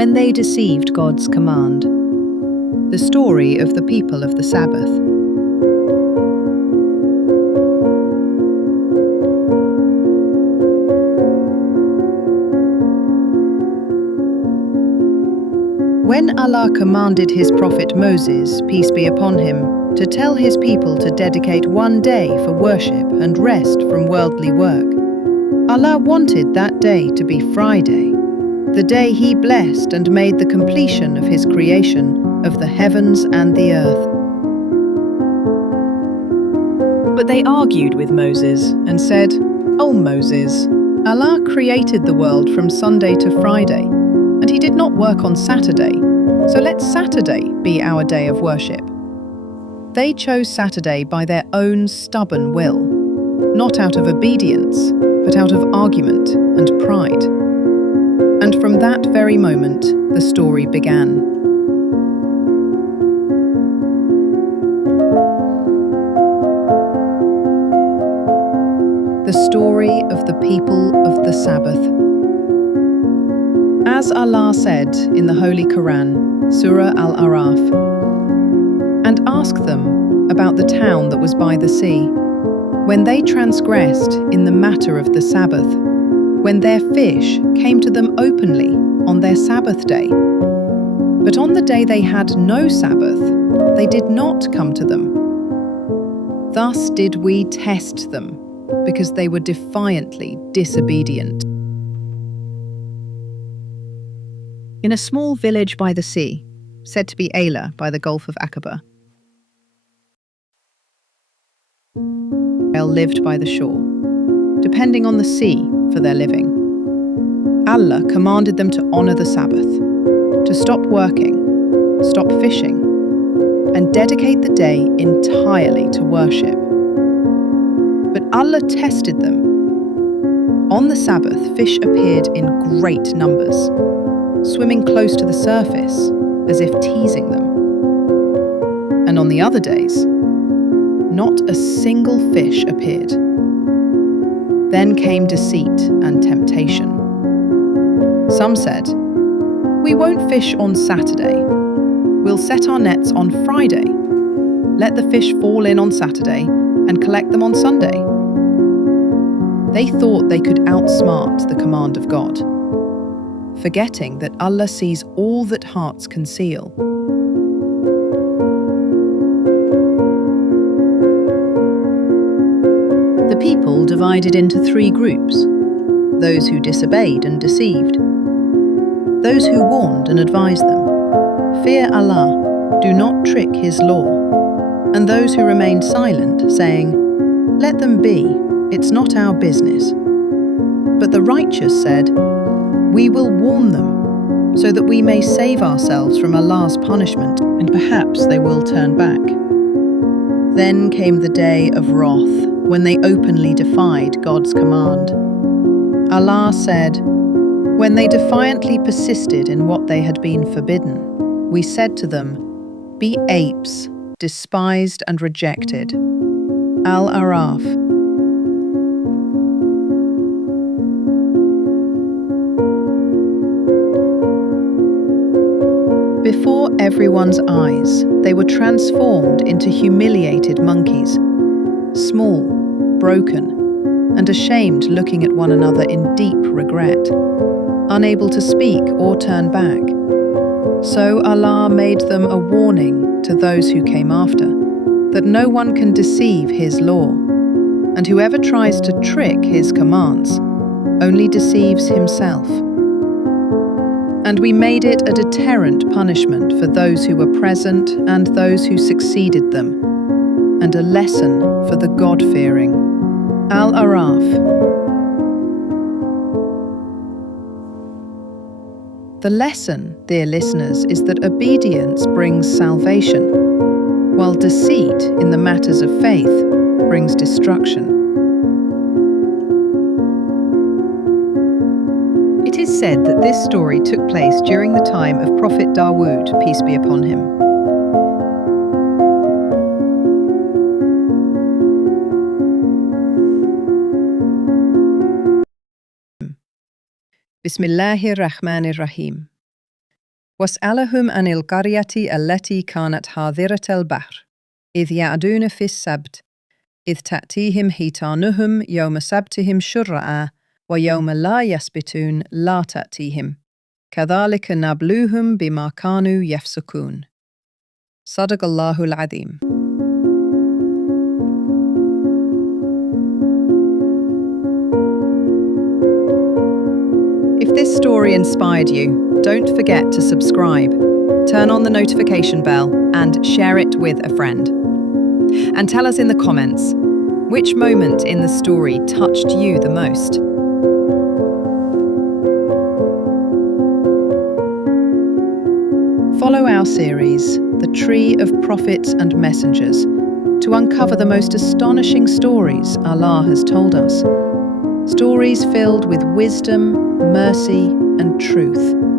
when they deceived God's command. The story of the people of the Sabbath. When Allah commanded his prophet Moses, peace be upon him, to tell his people to dedicate one day for worship and rest from worldly work, Allah wanted that day to be Friday, the day he blessed and made the completion of his creation of the heavens and the earth. But they argued with Moses and said, "O Moses, Allah created the world from Sunday to Friday, and he did not work on Saturday, so let Saturday be our day of worship." They chose Saturday by their own stubborn will, not out of obedience, but out of argument and pride. And from that very moment, the story began. The story of the people of the Sabbath. As Allah said in the Holy Qur'an, Surah Al-Araf, "And ask them about the town that was by the sea, when they transgressed in the matter of the Sabbath, when their fish came to them openly on their Sabbath day. But on the day they had no Sabbath, they did not come to them. Thus did we test them, because they were defiantly disobedient." In a small village by the sea, said to be Ayla by the Gulf of Aqaba, lived by the shore, depending on the sea for their living. Allah commanded them to honor the Sabbath, to stop working, stop fishing, and dedicate the day entirely to worship. But Allah tested them. On the Sabbath, fish appeared in great numbers, swimming close to the surface, as if teasing them. And on the other days, not a single fish appeared. Then came deceit and temptation. Some said, "We won't fish on Saturday. We'll set our nets on Friday. Let the fish fall in on Saturday and collect them on Sunday." They thought they could outsmart the command of God, forgetting that Allah sees all that hearts conceal. The people divided into 3 groups: those who disobeyed and deceived, those who warned and advised them, "Fear Allah, do not trick his law," and those who remained silent, saying, "Let them be, it's not our business." But the righteous said, "We will warn them, so that we may save ourselves from Allah's punishment, and perhaps they will turn back." Then came the day of wrath, when they openly defied God's command. Allah said, "When they defiantly persisted in what they had been forbidden, we said to them, 'Be apes, despised and rejected.'" Al-Araf. Before everyone's eyes, they were transformed into humiliated monkeys, small, broken, and ashamed, looking at one another in deep regret, unable to speak or turn back. So Allah made them a warning to those who came after, that no one can deceive his law, and whoever tries to trick his commands only deceives himself. And we made it a deterrent punishment for those who were present and those who succeeded them, and a lesson for the God-fearing. Al-Araf. The lesson, dear listeners, is that obedience brings salvation, while deceit in the matters of faith brings destruction. It is said that this story took place during the time of Prophet Dawood, peace be upon him. Bismillahir Rahmanir Rahim. واسألهم عن القرية التي كانت حاضرة البحر إذ يعدون في السبت إذ تأتيهم حيتانهم يوم سبتهم شرعا ويوم لا يسبتون لا تأتيهم كذلك نبلوهم بما كانوا يفسقون. صدق الله العظيم. If this story inspired you, don't forget to subscribe, turn on the notification bell, and share it with a friend. And tell us in the comments, which moment in the story touched you the most? Follow our series, The Tree of Prophets and Messengers, to uncover the most astonishing stories Allah has told us. Stories filled with wisdom, mercy, and truth.